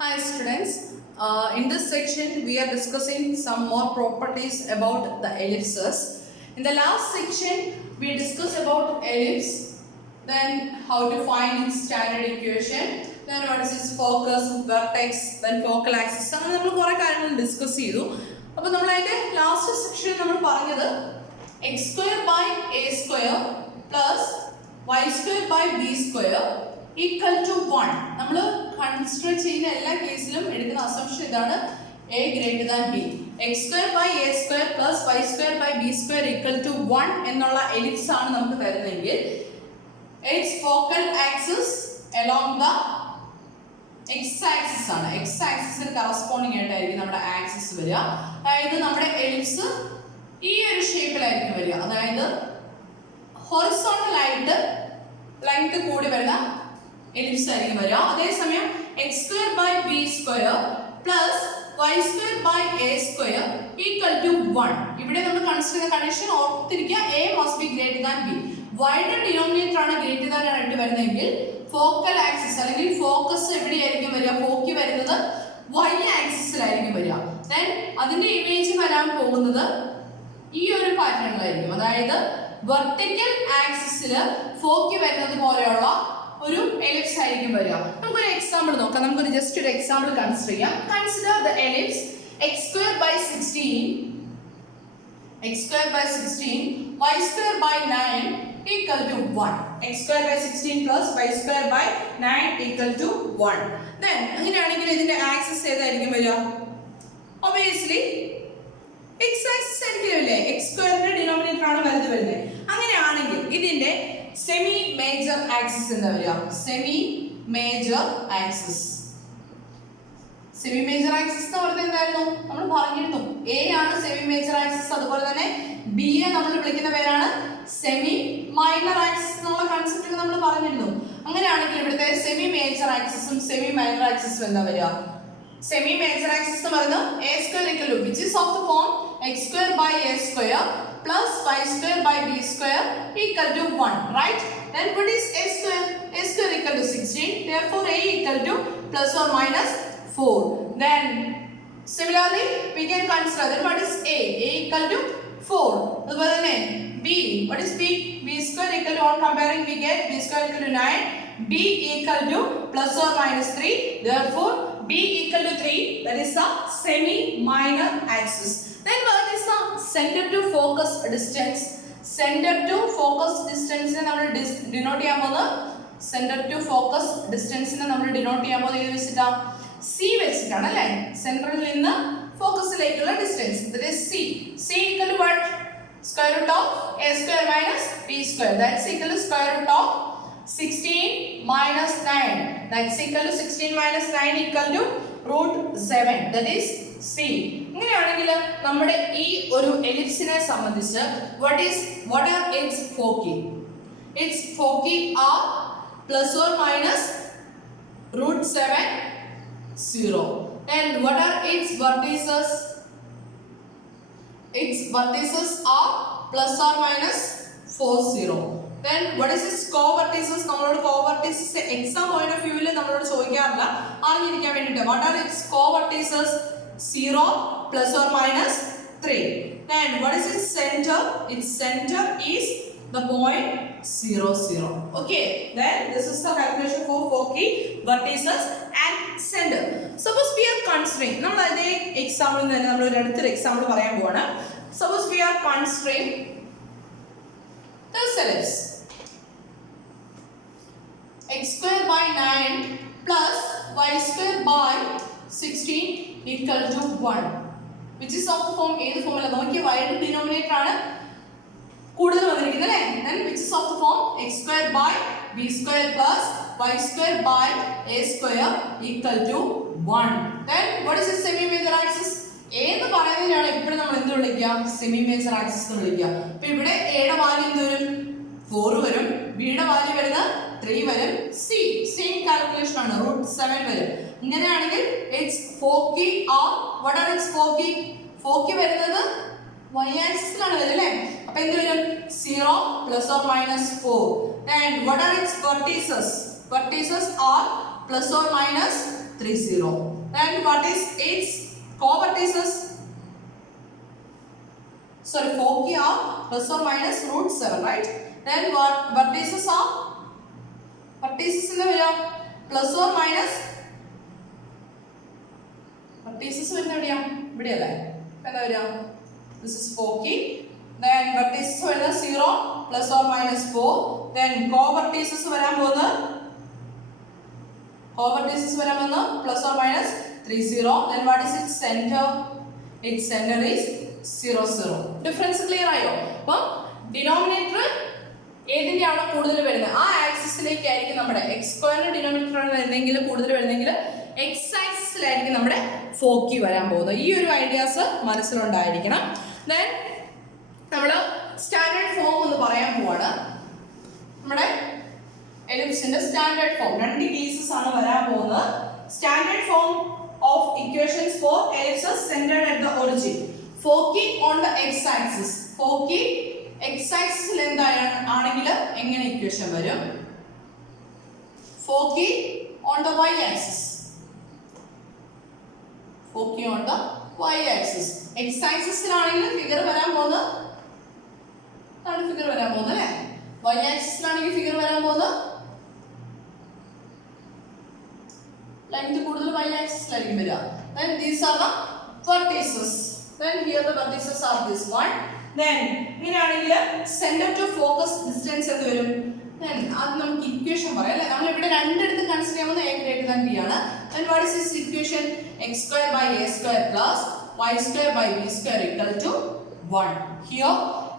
Hi students, in this section we are discussing some more properties about the ellipses. In the last section we discussed about ellipse, then how to find its standard equation, then what is its focus, vertex, then focal axis. അങ്ങനെ നമ്മൾ കുറേ കാര്യങ്ങൾ discuss ചെയ്തു. അപ്പോൾ നമ്മൾ അതിന്റെ last സെക്ഷനിൽ നമ്മൾ പറഞ്ഞത് x square by a square plus y square by b square equal to 1. നമ്മൾ കൺസിഡർ ചെയ്യുന്ന എല്ലാ കേസിലും എടുക്കുന്ന അസംഷൻ ഇതാണ്, a greater than b. x square by a square plus y square by b square equal to 1 എന്നുള്ള ellipse ആണ് നമുക്ക് തരുന്നതെങ്കിൽ its focal axis along the x axis ആണ്. x axisന് കറസ്പോണ്ടിങ് ആയിട്ടായിരിക്കും നമ്മുടെ ആക്സിസ് വരിക. അതായത് നമ്മുടെ എലിപ്സ് ഈ ഒരു ഷേപ്പിലായിരിക്കും വരിക. അതായത് ഹൊറിസോണ്ടൽ ആയിട്ട് ലെങ്ത് കൂടി വരുന്ന എലിപ്സ് ആയിരിക്കും വരിക. അതേസമയം x square by b square plus y square by a square equal to 1. ഇവിടെ നമ്മൾ കൺസിഡർ ചെയ്യുന്ന കണ്ടീഷൻ ഓർത്തിരിക്കുക, a must be greater than b. y യുടെ ഡിനോമിനേറ്റർ ആണ് ഗ്രേറ്റർ ദാൻ ആയിട്ട് വരുന്നതെങ്കിൽ ഫോക്കൽ ആക്സിസ് അല്ലെങ്കിൽ ഫോക്കസ് എവിടെയായിരിക്കും വരിക? ഫോക്കി വരുന്നത് y ആക്സിസിലായിരിക്കും വരിക. ദെൻ അതിന്റെ ഇമേജ് വരാൻ പോകുന്നത് ഈ ഒരു പാറ്റേണിലായിരിക്കും. അതായത് വെർട്ടിക്കൽ ആക്സിസിൽ ഫോക്കി വരുന്നത് പോലെയുള്ള ഒരു എലിപ്സ് ആയിരിക്കും വരിക. നമുക്കൊരു എക്സാമ്പിൾ നോക്കാം. നമുക്കൊരു ജസ്റ്റ് ഒരു എക്സാമ്പിൾ കൺസിഡർ ചെയ്യാം. Consider the ellipse x square by 16 y square by 9 equal to 1. x square by 16 plus y square by 9 equal to 1. Then അങ്ങനെയാണെങ്കിൽ ഇതിന്റെ ആക്സിസ് ഏതായിരിക്കും വരിക? ഒബിയസ്ലി x ആക്സിസ് ആയിരിക്കില്ലേ? x സ്ക്വയറിന്റെ ഡിനോമിനേറ്റർ ആണ് വലുത് വരുന്നത്. അങ്ങനെയാണെങ്കിൽ ഇതിന്റെ സെമി മേജർ ആക്സിസ് എന്താ വരിക? Semi major axis. Semi major axis എന്ന് പറയുന്നത് എന്തായിരുന്നു? നമ്മൾ പറഞ്ഞിരുന്നു എ ആണ് സെമി മേജർ ആക്സിസ്. അതുപോലെ തന്നെ ബി യെ നമ്മൾ വിളിക്കുന്ന പേരാണ് സെമി മൈനർ ആക്സിസ് എന്നുള്ള കൺസെപ്റ്റ് നമ്മൾ പറഞ്ഞിരുന്നു. അങ്ങനെയാണെങ്കിൽ ഇവിടുത്തെ സെമി മേജർ ആക്സിസും സെമി മൈനർ ആക്സിസും എന്താ വരിക? സെമി മേജർ ആക്സിസ് എന്ന് പറയുന്നത് a square equal to which is of the form x square by a square plus y square by b square equal to 1, right? Then what is a square? A square equal to 16. Therefore a equal to plus or minus 4. Then similarly we can consider that what is a? A equal to 4. അതുപോലെ തന്നെ b, what is b? B square equal to, on comparing we get b square equal to 9. b equal to plus or minus 3. Therefore b equal to 3. That is the semi minor axis. Then what is the center to focus distance? Center to focus distance ne nammal denote cheyan povuna, center to focus distance ne nammal denote cheyan povuna idu vechitta c vechittana alle. Central ninnu focus lekkulla distance, that is c. C equal to what? Square root of a square minus b square. That's equal to square root of 16 minus 9. That's equal to 16 minus 9 equal to root 7. That is c. ഇങ്ങനെയാണെങ്കിൽ നമ്മുടെ ഈ ഒരു എലിപ്സിനെ സംബന്ധിച്ച് what are its foci? Its foci are plus or minus root 7 0. And what are its vertices? Its vertices are plus or minus 4 0. Then what is its co-vertices? നമ്മളോട് co-vertices exam point of view ൽ നമ്മളോട് ചോദിക്കാറില്ല, അറിഞ്ഞിരിക്കാൻ വേണ്ടിയിട്ട്. What are its co-vertices? 0 plus or minus 3. Then what is its center? Its center is the point 0 0. Okay, then this is the calculation for foci, vertices and center. Suppose we are considering, നമ്മൾ അതേ example തന്നെ നമ്മൾ ഒരു അടുത്തൊരു example പറയാൻ പോവാണ്. Suppose we are considering this ellipse x square by 9 plus y square by 16 equal to 1, which is of the form, ഏത് ഫോമില നോക്കിയ y യുടെ ഡിനോമിനേറ്റർ ആണ് കൂടുതൽ വന്നിരിക്കുന്നത് അല്ലേ? Then which is of the form x square by b square plus y square by a square equal to 1. Then what is its semi major axis? a എന്ന് പറയുന്നതിനാണ് എപ്പോഴും നമ്മൾ എന്ത് വിളിക്കുക? സെമി മേജർ ആക്സിസ് എന്ന് വിളിക്കുക. അപ്പൊ ഇവിടെ a യുടെ വാല്യൂ എന്ത് വരും? 4 വരും. b യുടെ വാല്യൂ വരുന്നത് 3 വരും. c സെയിം കാൽക്കുലേഷൻ ആണ്, root 7 വരും. ഇങ്ങനെയാണെങ്കിൽ its foci are, what are its foci? foci വരുന്നത് y ആക്സിസിലാണ് വരിക അല്ലേ? അപ്പോൾ എന്ത് വരും? 0 plus or minus 4. Then what are its vertices? Vertices are plus or minus 30. Then what is its co-vertices? Sorry, foci are plus or minus root 7, right? Then what vertices are? Vertices in the plus or minus vertices in the this is foci. Then vertices are 0 plus or minus 4. Then co-vertices plus or minus 30. Then what is its center? Its center is 0 0. Difference clear ആയോ? അപ്പോൾ denominator ഏതിൻ്റെയാണോ കൂടുതൽ വരുന്നത് ആ ആക്സിസിലേക്ക് ആയിരിക്കും നമ്മുടെ X സ്ക്വയറിന്റെ denominator ആണ് വരുന്നതെങ്കിൽ കൂടുതൽ വരുന്നെങ്കിൽ എക്സ് ആക്സിസിലായിരിക്കും നമ്മുടെ ഫോക്കി വരാൻ പോകുന്നത്. ഈ ഒരു ഐഡിയാസ് മനസ്സിലുണ്ടായിരിക്കണം. ദെൻ നമ്മൾ സ്റ്റാൻഡേർഡ് ഫോം എന്ന് പറയാൻ പോവാണ്. നമ്മുടെ എലിപ്സിന്റെ സ്റ്റാൻഡേർഡ് ഫോം 2 കേസസ് ആണ് വരാൻ പോകുന്നത്. Standard form of equations for ellipses centred at the origin. Foci on the x axis. Foci x ആക്സിസിൽ എന്താണെങ്കിൽ എങ്ങനെ ഇക്വേഷൻ വരും? Foci on the y axis. Foci on the y axis. X ആക്സിസിലാണെങ്കിൽ figure വരാൻ പോകുന്നത് അല്ലേ? വൈ ആക്സിസിലാണെങ്കിൽ ഫിഗർ വരാൻ പോകുന്നത് ലെങ്ത് കൂടുതൽ വൈ ആക്സിസിലായിരിക്കും വരിക. Then these are the vertices. Then here the vertices are this one. Then ഇങ്ങനെയാണെങ്കിൽ center to focus distance എന്ത് വരും? Then അത് നമുക്ക് ഇക്വേഷൻ പറയാം അല്ലേ? നമ്മൾ ഇവിടെ രണ്ടിടത്ത് കൺസിഡർ ചെയ്യുന്നത് a greater than b ആണ്. Then what is this equation? x square by a square plus y square by b square equal to 1. Here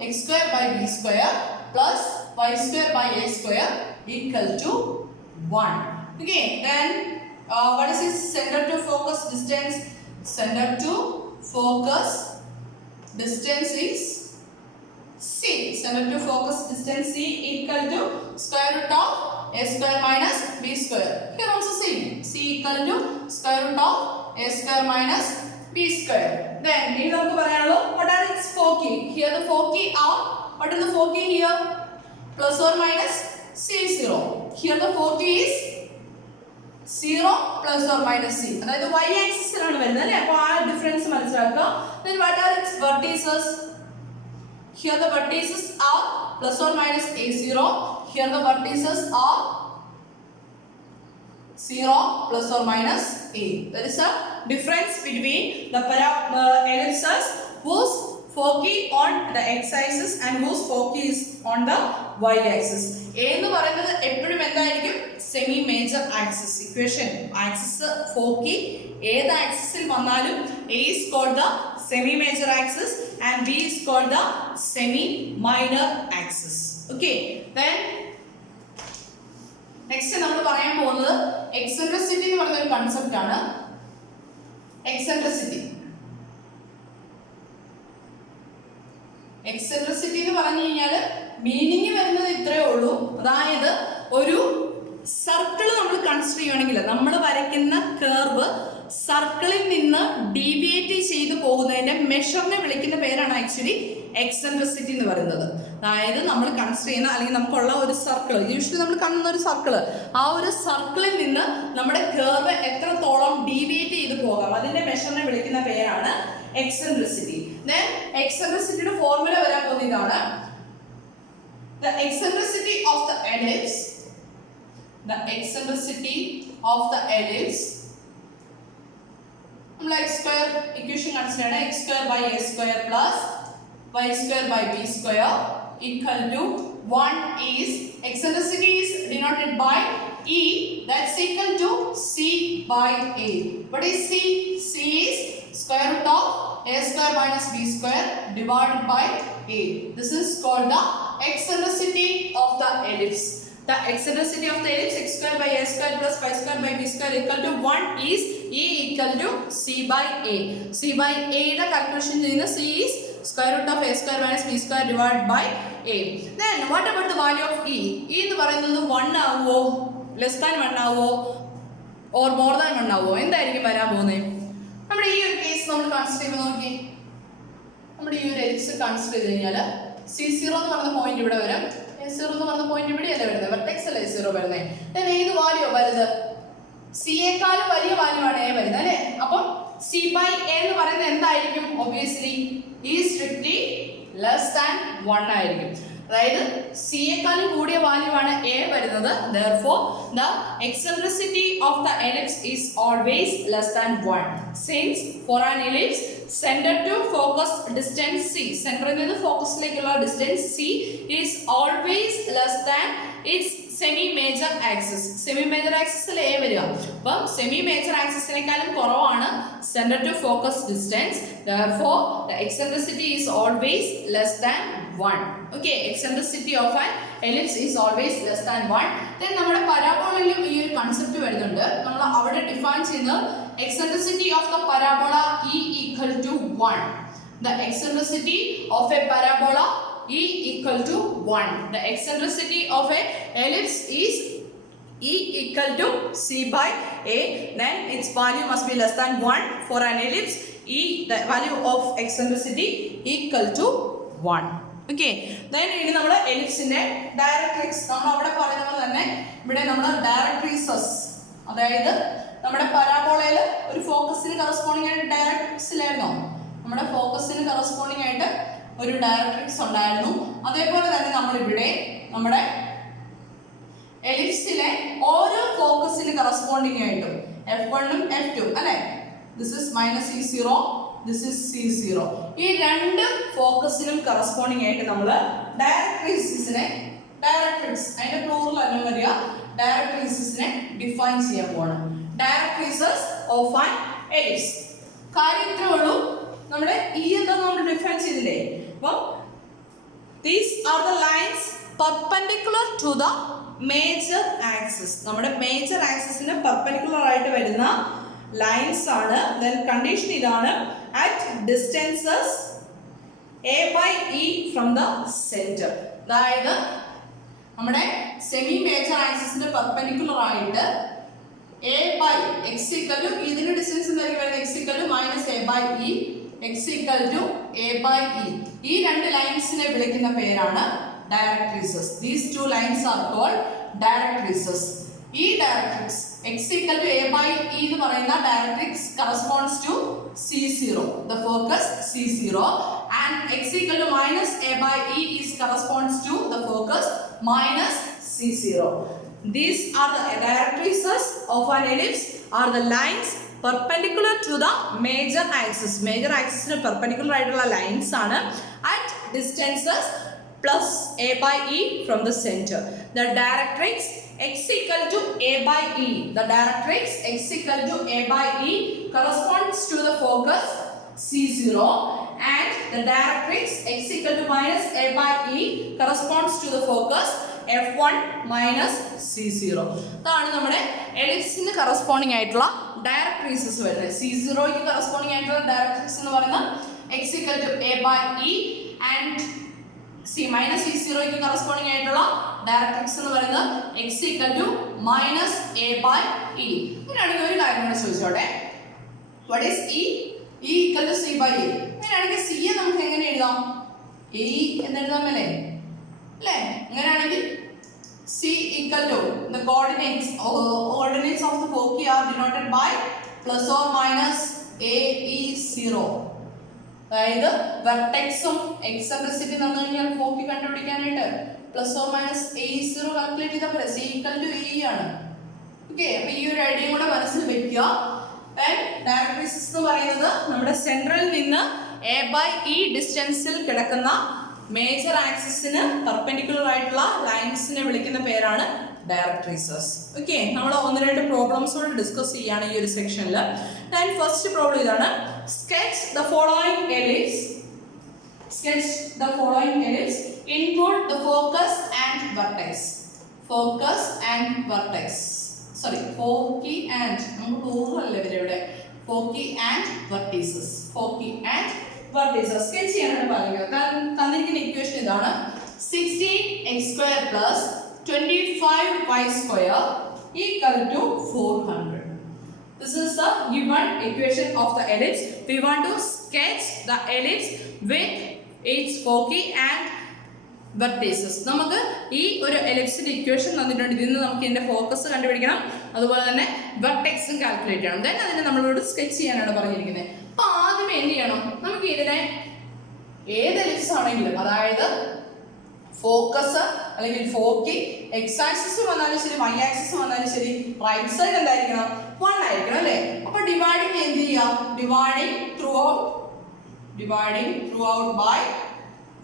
x square by b square plus y square by a square equal to 1. Okay, then what is this center to focus distance? Center to focus distance is c. Center to focus distance c equal to square root of a square minus b square. Here also same. C equal to square root of a square minus b square. Then we have to know what are its foci. Here the foci are, what is the foci here? Plus or minus c0. Here the foci is 0 plus or minus c. അതായത് y ആക്സിസിലാണ് വരുന്നത് അല്ലേ? അപ്പോൾ ആ difference മനസ്സിലാക്കുക. Then what are its vertices? Here the vertices are plus or minus a0. Here the vertices are 0 plus or minus a. There is a difference between the ellipses whose foci on the x-axis and whose foci is on the y-axis. A എന്ന് പറയുന്നത് എപ്പോഴും എന്തായിരിക്കും? Semi major axis. Equation axis foci ഏത് ആക്സിസിൽ വന്നാലും A is called the semi major axis and B is called the semi minor axis. Okay, then next നമ്മൾ പറയാൻ പോകുന്നത് എക്സെൻട്രിസിറ്റി എന്ന് പറയുന്ന ഒരു കൺസെപ്റ്റ് ആണ്. എക്സെൻട്രിസിറ്റി എന്ന് പറഞ്ഞു കഴിഞ്ഞാൽ മീനിങ് വരുന്നത് ഇത്രയേ ഉള്ളൂ. അതായത് ഒരു സർക്കിൾ നമ്മൾ കൺസിഡർ ചെയ്യുകയാണെങ്കിൽ നമ്മൾ വരയ്ക്കുന്ന കർവ് സർക്കിളിൽ നിന്ന് ഡീവിയേറ്റ് ചെയ്തു പോകുന്നതിന്റെ മെഷറിനെ വിളിക്കുന്ന പേരാണ് ആക്ച്വലി എക്സെൻട്രിസിറ്റി എന്ന് പറയുന്നത്. അതായത് നമ്മൾ കൺസിഡർ ചെയ്യുന്ന അല്ലെങ്കിൽ നമുക്കുള്ള ഒരു സർക്കിൾ, യൂഷ്വലി നമ്മൾ കാണുന്ന ഒരു സർക്കിൾ, ആ ഒരു സർക്കിളിൽ നിന്ന് നമ്മുടെ കർവ് എത്രത്തോളം ഡീവിയേറ്റ് ചെയ്തു പോകാം അതിന്റെ മെഷറിനെ വിളിക്കുന്ന പേരാണ് എക്സെൻട്രിസിറ്റി. ദെൻ എക്സെൻട്രിസിറ്റിയുടെ ഫോർമുല വരാൻ പോകുന്ന ഇതാണ്. The eccentricity of the ellipse നമ്മൾ x square equation consider x square by a square plus y square by b square equal to 1 is eccentricity is denoted by e, that's equal to c by a. What is c? C is square root of a square minus b square divided by a. This is called the eccentricity of the ellipse. The eccentricity of the ellipse x square by a square plus y square by b square equal to 1 is e equal to c by a. C by a യുടെ calculation ചെയ്യുന്ന c is square root of a square minus b square divided by a. Then what about the value of e? E എന്ന് പറയുന്നത് 1 ആവോ, less than 1 ആവോ, or more than 1 ആവോ? എന്തായിരിക്കും വരാൻ പോകുന്നത്? നമ്മുടെ ഈ ഒരു കേസ് നമ്മൾ കൺസിഡർ ചെയ്യുമ്പോൾ നോക്കി, നമ്മുടെ ഈ ഒരു എലിപ്സ് കൺസിഡർ ചെയ്ത് കഴിഞ്ഞാൽ C0 എന്ന് പറയുന്ന പോയിന്റ് ഇവിടെ വരും, A0 എന്ന് പറയുന്ന പോയിന്റ് ഇവിടെയല്ലേ വരുന്നത്, വെർട്ടെക്സ് അല്ലേ A0 വരുന്നത്. ദെൻ ഏത് വാല്യൂ വലുത്? സി യേക്കാൾ വലിയ വാല്യൂ ആണ് എ വരുന്നത് അല്ലേ? അപ്പം സി ബൈ എ എന്ന് പറയുന്നത് എന്തായിരിക്കും? ഒബിയസ്ലി ഈ സ്ട്രിക്ട്ലി ലെസ് ദാൻ 1 ആയിരിക്കും. അതായത് സി യേക്കാളും കൂടിയ വാല്യൂ ആണ് എ വരുന്നത്. therefore the eccentricity of the ellipse is always less than 1. since for an ellipse center to focus distance c, സെന്ററിൽ നിന്ന് ഫോക്കസിലേക്കുള്ള distance c is always less than its semi major axis. Semi major ആക്സിസിൽ a വരിക. അപ്പം semi major ആക്സിസിനേക്കാളും കുറവാണ് centre to focus distance. therefore the eccentricity is always less than 1. okay, eccentricity of an ellipse is always less than 1. then നമ്മുടെ പരാബോളയിലും ഈ ഒരു concept വരുന്നുണ്ട്. നമ്മൾ അവിടെ ഡിഫൈൻ ചെയ്യുന്നത് eccentricity of the parabola e equal to 1. the eccentricity of a parabola E equal to 1. The eccentricity of a ellipse is E equal to C by A. Then its value must be less than 1. For an ellipse, the value of eccentricity equal to 1. Okay. Then ഇനി നമ്മൾ എലിപ്സിന്റെ directrix നമ്മൾ അവിടെ പറയുന്ന പോലെ തന്നെ ഇവിടെ നമ്മൾ ഡയറക്ട്രീസസ്, അതായത് നമ്മുടെ പരാബോളയിൽ ഒരു ഫോക്കസിന് കറസ്പോണ്ടിങ് ആയിട്ട് ഡയറക്ട്രിക്സിലായിരുന്നോ? നമ്മുടെ ഫോക്കസിന് കറസ്പോണ്ടിങ് ആയിട്ട് ഒരു ഡയറക്ട്രിക്സ് ഉണ്ടായിരുന്നു. അതേപോലെ തന്നെ നമ്മളിവിടെ നമ്മുടെ എലിപ്സിലെ ഓരോ ഫോക്കസിന് കറസ്പോണ്ടിങ് ആയിട്ടും F1ഉം F2 അല്ലേ? This is -E0, this is C0. ഈ രണ്ട് ഫോക്കസിനും കറസ്പോണ്ടിങ് ആയിട്ട് നമ്മൾ ഡയറക്ട്രിക്സിനെ അതിന്റെ പ്ലൂറൽ അല്ല വരിക, ഡയറക്ട്രിക്സിനെ ഡിഫൈൻ ചെയ്യാൻ പോവാണ്. ഡയറക്ട്രിസസ് ഓഫ് ആൻ എലിപ്സ്. കാര്യം ഇത്രേ ഉള്ളൂ. നമ്മുടെ E എന്താ നമ്മൾ ഡിഫൈൻ ചെയ്തില്ലേ? അപ്പം these are the lines perpendicular to the major axis. നമ്മുടെ മേജർ ആക്സിസിന് പെർപെൻഡിക്കുലർ ആയിട്ട് വരുന്ന ലൈൻസ് ആണ്. then കണ്ടീഷൻ ഇതാണ്, at distances a by e from the center. അതായത് നമ്മുടെ സെമി മേജർ ആക്സിസിന്റെ പെർപെൻഡിക്കുലർ ആയിട്ട് a by x equal to ഇതിന്റെ ഡിസ്റ്റൻസ് എന്തായിരിക്കും വരുന്നത്? x equal to -a by e, x equal to a by e. ഈ രണ്ട് ലൈൻസിനെ വിളിക്കുന്ന പേരാണ് ഡയറക്ട്രിസസ്. these two lines are called directrices. ഈ directrix x equal to a by e എന്ന് പറയുന്ന directrix corresponds to C0, the focus C0, and x equal to -a by e is corresponds to the focus -C0. These are the directrices of an ellipse are the lines perpendicular to the major axis. Major axis ന് perpendicular ആയിട്ടുള്ള lines ആണ് at distances plus a by e from the center. The directrix x equal to a by e. The directrix x equal to a by e corresponds to the focus C0, and the directrix x equal to -a by e corresponds to the focus F1 minus C0. ഇതാണ് നമ്മുടെ എലിപ്സിന് corresponding ആയിട്ടുള്ള ഡയറക്ട്രീസസ് വരുന്നത്. C0ക്ക് corresponding ആയിട്ടുള്ള directrix എന്ന് പറയുന്നത് x equal to a by e, and C-E0ക്ക് corresponding ആയിട്ടുള്ള directrix എന്ന് പറയുന്നത് x equal to -a by e. ഇങ്ങനെയാണെങ്കിൽ ഒരു കാര്യം കൂടെ ചോദിച്ചോട്ടെ, what is E? E equal to C by E. ഇങ്ങനെയാണെങ്കിൽ C യെ നമുക്ക് എങ്ങനെ എഴുതാം? E എന്ന് എഴുതാമല്ലേ? അല്ലേ? അങ്ങനെയാണെങ്കിൽ C equal to the coordinates of the foci are denoted by plus or minus AE0. അതായത് വെർട്ടെക്സും എക്സെൻട്രിസിറ്റി തന്നു കഴിഞ്ഞാൽ ഫോക്കി കണ്ടുപിടിക്കാനായിട്ട് plus or minus AE0 calculate ചെയ്താൽ പോലെ C equal to E ആണ്. ഓക്കെ, അപ്പൊ ഈ ഒരു ഐഡിയ കൂടെ മനസ്സിൽ വെക്കുക. ഡയറക്ട്രിസസ് എന്ന് പറയുന്നത് നമ്മുടെ സെൻട്രൽ നിന്ന് a by e ഡിസ്റ്റൻസിൽ കിടക്കുന്ന മേജർ ആക്സിസിന് പെർപെൻഡിക്കുലർ ആയിട്ടുള്ള ലൈൻസിനെ വിളിക്കുന്ന പേരാണ് ഡയറക്ട്രിസസ്. ഓക്കെ, നമ്മൾ ഒന്ന് രണ്ട് പ്രോബ്ലംസ് ഡിസ്കസ് ചെയ്യാണ് ഈ ഒരു സെക്ഷനിൽ. ഫസ്റ്റ് പ്രോബ്ലം ഇതാണ്, sketch the following ellipse. Sketch the following ellipse. Include the focus and vertex. Focus and vertex. Sorry, foci and. നമുക്ക് plural അല്ലേ ഇവിടെ. Foci and vertices. Foci and vertices. Sketch ചെയ്യാനാണ് പറയുന്നത്. തന്നിരിക്കുന്ന ഇക്വേഷൻ ഇതാണ്, 16x² plus 25y² equal to 400. This is the given equation of the ellipse. We want to sketch the ellipse with its foci and vertices. നമുക്ക് ഈ ഒരു എലിപ്സിന്റെ equation തന്നിട്ടുണ്ട്. ഇതിൽ നിന്ന് നമുക്ക് ഇതിന്റെ ഫോക്കസ് കണ്ടുപിടിക്കണം, അതുപോലെ തന്നെ വെർട്ടെക്സും കാൽക്കുലേറ്റ് ചെയ്യണം. ദെൻ അതിനെ നമ്മളോട് സ്കെച്ച് ചെയ്യാനാണ് പറഞ്ഞിരിക്കുന്നത്. അപ്പൊ ആദ്യമേ എന്ത് ചെയ്യണം, നമുക്ക് ഇതിനെ ഏത് എലിപ്സ് ആണെങ്കിലും, അതായത് ഫോക്കസ് അല്ലെങ്കിൽ ഫോക്കി എക്സ് ആക്സിസ് വന്നാലും ശരി വൈ ആക്സിസ് വന്നാലും ശരി റൈറ്റ് സൈഡ് എന്തായിരിക്കണം, 1 ആയിരിക്കണം അല്ലേ. അപ്പൊ ഡിവൈഡിങ് എന്ത് ചെയ്യാം, ഡിവൈഡിങ് ത്രൂ ഔട്ട് ബൈ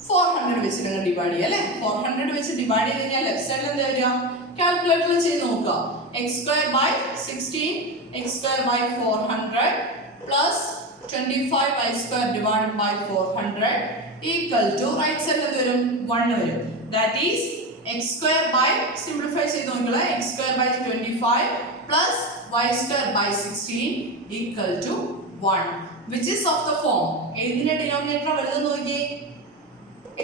400 വെച്ചിട്ട് ഡിവൈഡ് ചെയ്യുക അല്ലേ. 400 വെച്ച് ഡിവൈഡ് ചെയ്ത് കഴിഞ്ഞാൽ ലെഫ്റ്റ് സൈഡിൽ എന്താ വരിക, കാൽക്കുലേറ്ററിൽ ചെയ്ത് നോക്കുക. x² / 16 x² / 400 plus 25y² divided by 400 equal to right side എന്ത് വരും, 1 വരും. That is x² by simplify ചെയ്ത് നോക്കുക, x² by 25 plus y² by 16 equal to 1, which is of the form ഏതിന്റെ ഡിനോമിനേറ്റർ വരുന്നത് നോക്കിയേ,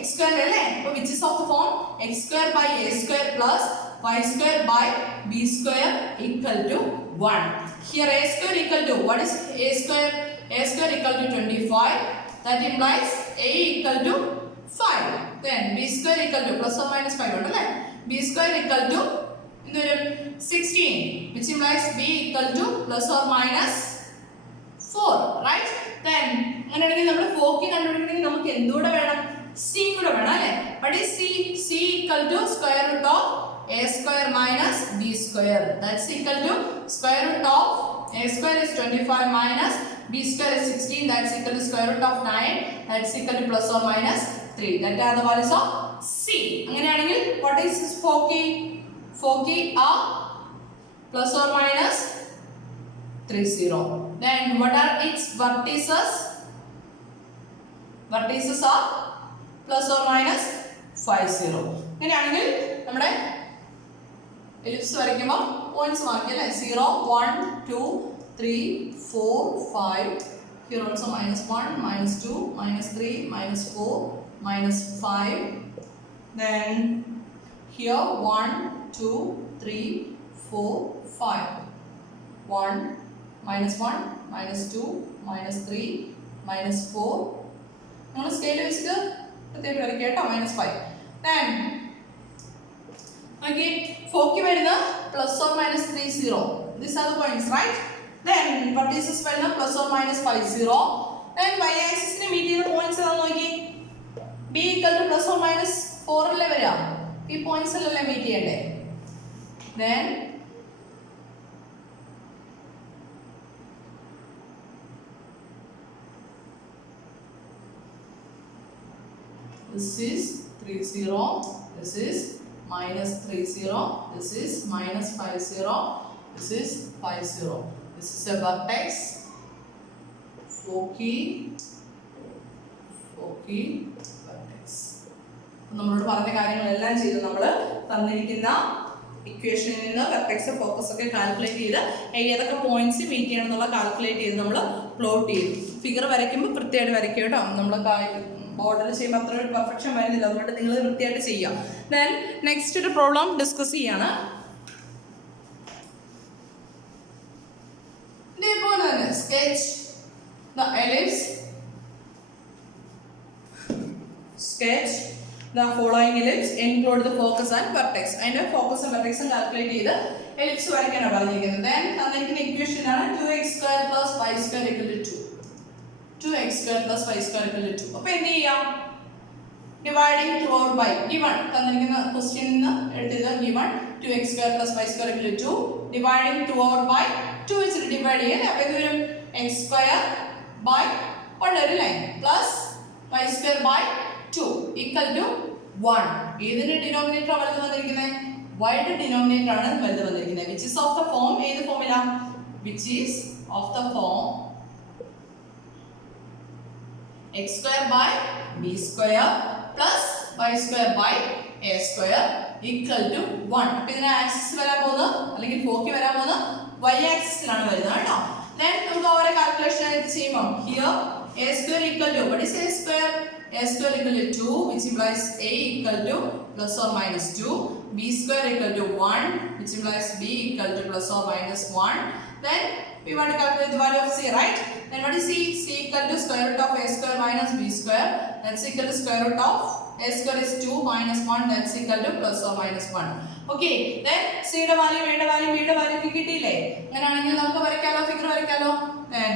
x² അല്ലേ. അപ്പൊ which is of the form x² by a² plus y² by b² equal to 1. Here a² equal to, what is a²? a² equal to 25. That implies a equal to 5. Then b² equal to plus or minus 5 ഉണ്ടല്ലേ. b² equal to എന്ത് വരും, 16, which implies b equal to plus or minus 4, right? Then അങ്ങനെയാണെങ്കിൽ നമ്മൾ ഫോക്കി കണ്ടുപിടിക്കണമെങ്കിൽ നമുക്ക് എന്തുകൂടെ വേണം, c കൂടെ വേണം അല്ലേ. What is c? c equal to square root of a² minus b². That's equal to square root of a² is 25 minus b² is 16. That's equal to square root of 9. That's equal to plus or minus 3. That are the values of c. അങ്ങനെയാണെങ്കിൽ what is foci? Foci are plus or minus 30. Then what are its vertices? Vertices are plus or minus 50. അങ്ങനെയാണെങ്കിൽ നമ്മുടെ ellipse വരയ്ക്കുമ്പോൾ points mark അല്ലേ, 0 1 2 3 4 5. Here also -1 -2 -3 -4 -5. Then here 1 2 3 4 5. 1 -1 -2 -3 -4. നമ്മൾ scale വെച്ചിട്ട് പ്രത്യേകം വരയ്ക്കുക കേട്ടോ, -5. Then okay, ഫോക്കി വരുന്ന plus or minus 30. These are the points, right? Then vertices വരുന്ന plus or minus 50. Then y axis നെ മീറ്റ് ചെയ്യുന്ന പോയിന്റ്സ് ഏതാണെന്ന് നോക്കി, b equal to plus or minus 4 അല്ലേ വരിക, ഈ പോയിന്റ്സ് അല്ലേ മീറ്റ് ചെയ്യണ്ടേ. Then this is 30, this is minus 30, this is minus 50, this is 50. This is a vertex, foci vertex. നമ്മളോട് പറഞ്ഞ കാര്യങ്ങളെല്ലാം ചെയ്ത് നമ്മൾ തന്നിരിക്കുന്ന ഇക്വേഷനിൽ നിന്ന് വെർട്ടെക്സ് ഫോക്കസ് ഒക്കെ കാൽക്കുലേറ്റ് ചെയ്ത് ഏതൊക്കെ പോയിന്റ്സ് മീറ്റ് ചെയ്യണം എന്നുള്ള കാൽക്കുലേറ്റ് ചെയ്ത് നമ്മൾ പ്ലോട്ട് ചെയ്തു. ഫിഗർ വരയ്ക്കുമ്പോൾ വൃത്തിയായിട്ട് വരയ്ക്കുക കേട്ടോ. നമ്മൾ ബോർഡിൽ ചെയ്യുമ്പോൾ അത്ര ഒരു പെർഫെക്ഷൻ വരുന്നില്ല, അതുകൊണ്ട് നിങ്ങൾ വൃത്തിയായിട്ട് ചെയ്യാം. ദെൻ നെക്സ്റ്റ് ഒരു പ്രോബ്ലം ഡിസ്കസ് ചെയ്യാണ്. ഇതേപോലെ തന്നെ sketch the ellipse, sketch the following ellipse, include the focus and vertex. അതിന്റെ ഫോക്കസും വെർട്ടെക്സും കാൽക്കുലേറ്റ് ചെയ്ത് എലിപ്സ് വരയ്ക്കാനാണ് പറഞ്ഞിരിക്കുന്നത്. ദെൻ തന്നിരിക്കുന്ന ഇക്വേഷനാണ് 2x² plus y² equal to 2. 2x² plus y² equal to 2. അപ്പോൾ എന്ത് ചെയ്യാം, dividing throughout by given തന്നിരിക്കുന്ന ക്വസ്റ്റ്യനിൽ നിന്ന് എടുത്തത് given 2x² plus y² equal to 2 dividing throughout by 2 വെച്ചിട്ട് ഡിവൈഡ് ചെയ്യാം. അപ്പോൾ എന്ത് വരും, x² by 1 അല്ലേ plus y² by 2 equal to 1. ഏതിന്റെ ഡിനോമിനേറ്റർ ആണ് വലുത് വന്നിരിക്കുന്നത്, y-യുടെ ഡിനോമിനേറ്റർ ആണ് വലുത് വന്നിരിക്കുന്നത്. which is of the form, ഏത് ഫോമില, which is of the form x² by b² plus y² by a² equal to 1. അപ്പോൾ ഇതിന് ആക്സിസ് വരാൻ പോകുന്നത് അല്ലെങ്കിൽ ഫോക്കി വരാൻ പോകുന്നത് y ആക്സിസിലാണ് വരുന്നത് കേട്ടോ. Then നമുക്ക് ഓരോ കാൽക്കുലേഷൻ ആയിട്ട് ചെയ്യുമ്പോൾ here a² equal to, what is a²? a² equal to 2, which implies a equal to plus or minus 2. b² equal to 1, which implies b equal to plus or minus 1. Then we want to calculate the value of c, right? Then what is c? c equal to square root of a² minus b². That's equal to square root of a square is 2 minus 1, that's equal to plus or minus 1. Okay, then c യുടെ value a യുടെ value b യുടെ value ഒക്കെ കിട്ടിയില്ലേ? അങ്ങനെയാണെങ്കിൽ നമുക്ക് വരയ്ക്കാലോ, figure വരയ്ക്കാലോ. Then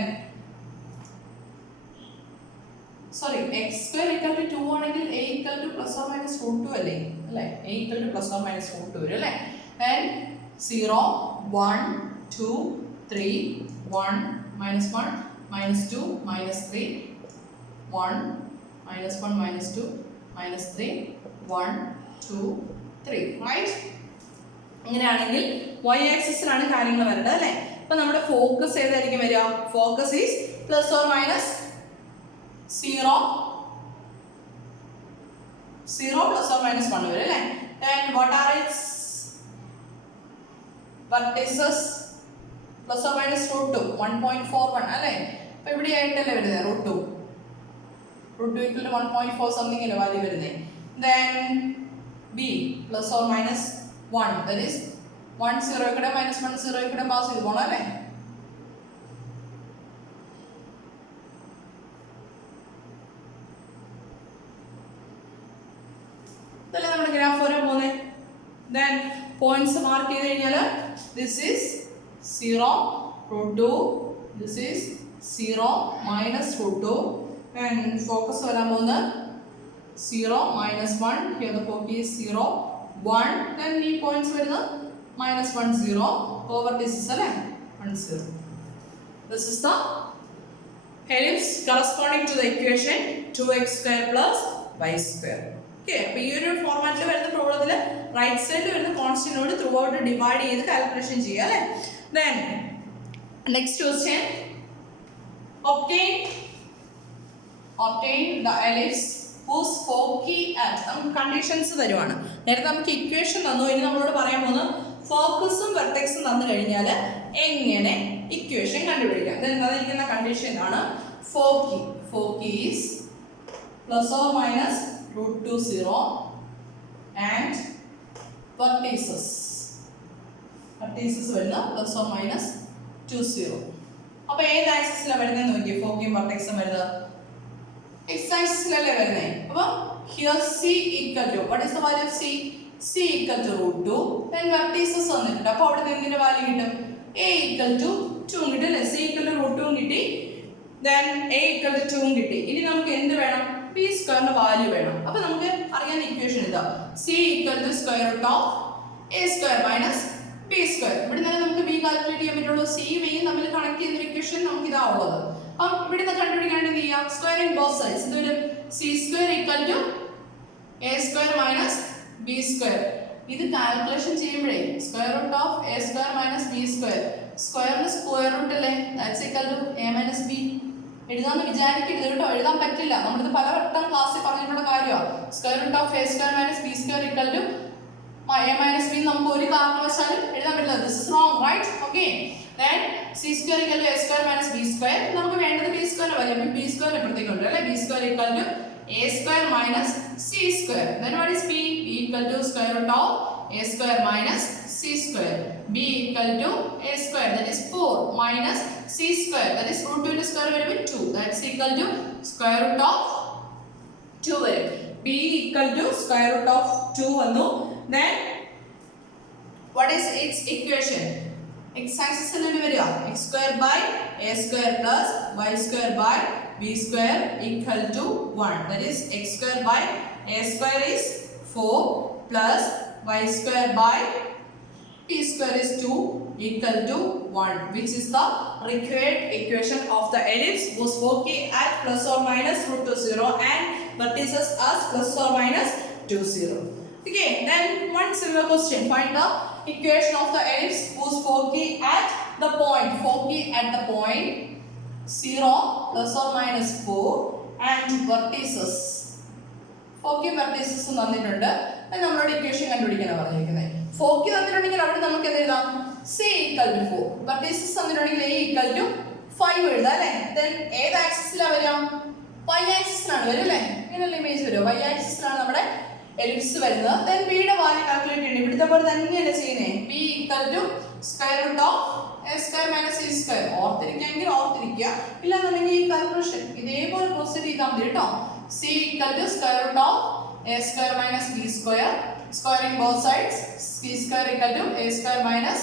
sorry, x square equal to 2 ആണെങ്കിൽ a equal to plus or minus root 2 അല്ലേ? അല്ലേ? a equal to plus or minus root 2 വരും അല്ലേ? Then 0 1 2 3 1 minus 1 minus 2 minus 3 1 minus 1 minus 2 minus 3 1 2 3, right? ഇങ്ങനെയാണെങ്കിൽ y ആക്സിസിലാണ് കാര്യങ്ങൾ വരുന്നത് അല്ലേ? അപ്പോൾ നമ്മുടെ ഫോക്കസ് ഏതായിരിക്കും വരിക? Focus is plus or minus 0 plus or minus 1 വരും അല്ലേ? Then what are its vertices? Plus or minus root 2 1.41 അല്ലേ? അപ്പോൾ ഇവിടെ ആയിട്ടല്ലേ വരുന്നത് root 2 equal to 1.4 something അല്ലേ വാല്യൂ വരുന്നത്. Then b plus or minus 1, that is 1 0 കൂടെ minus 1 0 കൂടെ പാസ് ചെയ്ത് പോകണം അല്ലേ? ഇതല്ലേ നമ്മുടെ ഗ്രാഫ് വരാൻ പോകുന്നത്. Then പോയിന്റ്സ് മാർക്ക് ചെയ്ത് കഴിഞ്ഞാൽ this is 0 root 2, this is 0 minus root 2, and focus വരാൻ പോകുന്നത് 0 minus 1, here the focus is 0 1, then ഈ പോയിന്റ്സ് വരുന്നത് minus 1 0 over this is അല്ലേ 1 0. This is the ellipse corresponding to the equation 2x square plus y square. Okay, അപ്പോൾ ഈ ഒരു ഫോർമാറ്റിൽ വരുന്ന പ്രോബ്ലത്തിൽ റൈറ്റ് സൈഡിൽ വരുന്ന കോൺസ്റ്റന്റിനോട് ത്രൂ ഔട്ട് ഡിവൈഡ് ചെയ്ത് കാൽക്കുലേഷൻ ചെയ്യുക അല്ലേ? Then next question, obtain the ellipse whose foci at, നമുക്ക് കണ്ടീഷൻസ് തരുവാണ്. നേരത്തെ നമുക്ക് ഇക്വേഷൻ തന്നു, ഇനി നമ്മളോട് പറയാൻ പോകുന്നത് ഫോക്കസും വെർട്ടെക്സും തന്നു കഴിഞ്ഞാൽ എങ്ങനെ ഇക്വേഷൻ കണ്ടുപിടിക്കാം. തന്നിരിക്കുന്ന കണ്ടീഷൻ ആണ് foci is plus or minus root 2 0 and vertices വരുന്ന പ്ലസ് ഓർ മൈനസ് 2 0. അപ്പോൾ ഏത് ആക്സിസിലാണ് വരുന്നത് നോക്കി? ഫോക്കിയും വെർട്ടെക്സും വരുന്നത് x ആക്സിസിലല്ലേ വരുന്നത്. അപ്പോൾ here c equal to, what is the value of c? c equal to root 2, then vertices വന്നിട്ടുണ്ട്. അപ്പോൾ അവിടെ നിന്ന് എന്തിന്റെ വാല്യൂ കിട്ടും? a equal to 2 കിട്ടും അല്ലേ? c equal to root 2 കിട്ടി, then a equal to 2 കിട്ടി. ഇനി നമുക്ക് എന്ത് വേണം? p സ്ക്വയറിന്റെ വാല്യൂ വേണം. അപ്പോൾ നമുക്ക് അറിയാൻ ഇക്വേഷൻ ഇതാ, c equal to square root of a square minus b square. ഇവിടെ നിന്ന് നമുക്ക് b കാൽക്കുലേറ്റ് ചെയ്യാൻ പറ്റുള്ളൂ. c b തമ്മിൽ കണക്ട് ചെയ്ത ഇക്വേഷൻ നമുക്ക് ഇതാ ഉള്ളത്. അപ്പോൾ ഇവിടെ നിന്ന് കണ്ടുപിടിക്കാൻ എന്ത് ചെയ്യാം? Squaring both sides. ഇത് വരും c square equal to a square minus b square. ഇത് കാൽക്കുലേഷൻ ചെയ്യുമ്പോഴേ square root of a square minus b square, സ്ക്വയറിന്റെ സ്ക്വയർ റൂട്ട് അല്ലേ, that's equal to a minus b. എഴുതാന്ന് വിചാരിക്കരുത് കേട്ടോ, എഴുതാൻ പറ്റില്ല. നമ്മളിത് പലവട്ടം ക്ലാസ്സിൽ പറഞ്ഞിട്ടുള്ള കാര്യമാണ്. Square root of A square minus b square equal to a minus b നമുക്ക് ഒരു കാരണവശാലും എഴുതാൻ പറ്റില്ല. This is wrong, right? Okay, then c square equal to A square minus b square. നമുക്ക് വേണ്ടത് ബി സ്ക്വയറിന്റെ വാല്യൂ, അപ്പോൾ ബി സ്ക്വയറിന് ഇപ്പുറത്തേക്ക് ഉണ്ട് അല്ലേ? B square equal to A square minus C square. Then what is B? B equal to square root of A square minus c square. b equal to a square, that is 4 minus c square, that is root 2 into square root of 2, that's equal to square root of 2 വരും. b equal to square root of 2 വന്നു. Then what is its equation? x axis ൽ വരിക x square by a square plus y square by b square equal to 1, that is x square by a square is 4 plus y square by p square is 2 equal to 1, which is the required equation of the ellipse whose foci at plus or minus root 2 0 and vertices as plus or minus 2 0. Okay, then one similar question, find the equation of the ellipse whose foci at the point 0 plus or minus 4 and vertices. ഫോക്കി vertices തന്നിട്ടുണ്ട്, നമ്മളോട് equation കണ്ടുപിടിക്കാനാണ് പറഞ്ഞിരിക്കുന്നത്. ഫോക്കി തന്നിട്ടുണ്ടെങ്കിൽ അവിടെ നമുക്ക് എന്ത് എഴുതാം? c equal to 4, vertices തന്നിട്ടുണ്ടെങ്കിൽ a equal to 5 എഴുതാം അല്ലേ? ദെൻ ഏത് ആക്സിസിലാണ് വരിക? y ആക്സിസിലാണ് വരും അല്ലേ? ഇങ്ങനെയുള്ള ഇമേജ് വരും. y ആക്സിസിലാണ് നമ്മുടെ എലിപ്സ് വരുന്നത്. ദെൻ b യുടെ വാല്യൂ കാൽക്കുലേറ്റ് ചെയ്യണം. ഇവിടുത്തെ പോലെ തന്നെയല്ലേ ചെയ്യുന്നത്? b equal to square root of a square minus c square. ഓർത്തിരിക്കുകയെങ്കിൽ ഓർത്തിരിക്കുക, ഇല്ലാന്നുണ്ടെങ്കിൽ ഈ കാൽക്കുലേഷൻ ഇതേപോലെ പ്രൊസീഡ് ചെയ്താൽ മതി കേട്ടോ. c equal to square root of a square minus b square. Squaring both sides, c square equal to a square minus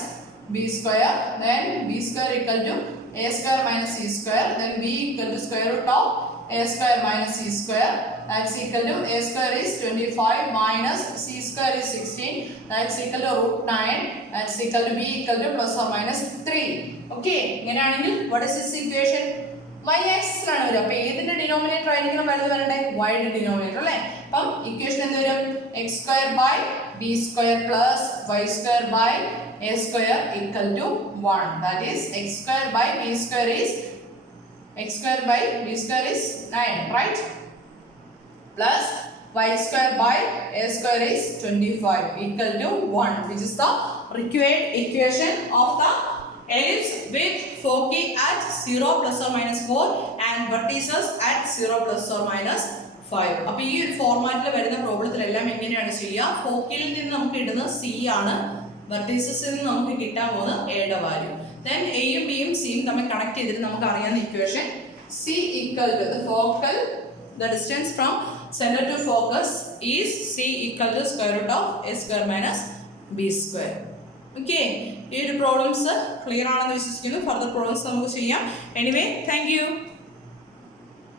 b square. Then b square equal to a square minus c square. Then b equal to square root of a square minus c square. That's equal to a square is 25 minus c square is 16. That's equal to root 9. That's equal to b equal to plus or minus 3. Okay. What is this equation? Y axis ആണ് വരിക. അപ്പോൾ ഏതിന്റെ denominator ആയിരിക്കണം വലുത് വരണ്ടേ? y യുടെ denominator അല്ലേ? അപ്പം ഇക്വേഷൻ എന്ത് വരും? x square by b square plus y square by a square equal to 1. That is x square by b square is 9, right? Plus y square by a square is 25 equal to 1, which is the required equation of the ellipse with foci at 0 plus or minus 4 and vertices at 0 plus or minus 5. അപ്പോൾ ഈ ഒരു ഫോർമാറ്റിൽ വരുന്ന പ്രോബ്ലത്തിലെല്ലാം എങ്ങനെയാണ് ചെയ്യുക? ഫോക്കിയിൽ നിന്ന് നമുക്ക് കിട്ടുന്നത് c ആണ്, വെർട്ടീസസിൽ നിന്ന് നമുക്ക് കിട്ടാൻ പോകുന്ന a യുടെ വാല്യൂ. ദെൻ എയും ബിയും സിയും തമ്മിൽ കണക്ട് ചെയ്തിട്ട് നമുക്ക് അറിയാവുന്ന equation c equal to the distance from center to focus is c equal to square root of a square minus b square. Okay, ഈ ഒരു പ്രോബ്ലംസ് ക്ലിയർ ആണെന്ന് വിശ്വസിക്കുന്നു. ഫർദർ പ്രോബ്ലംസ് നമുക്ക് ചെയ്യാം. Anyway, thank you.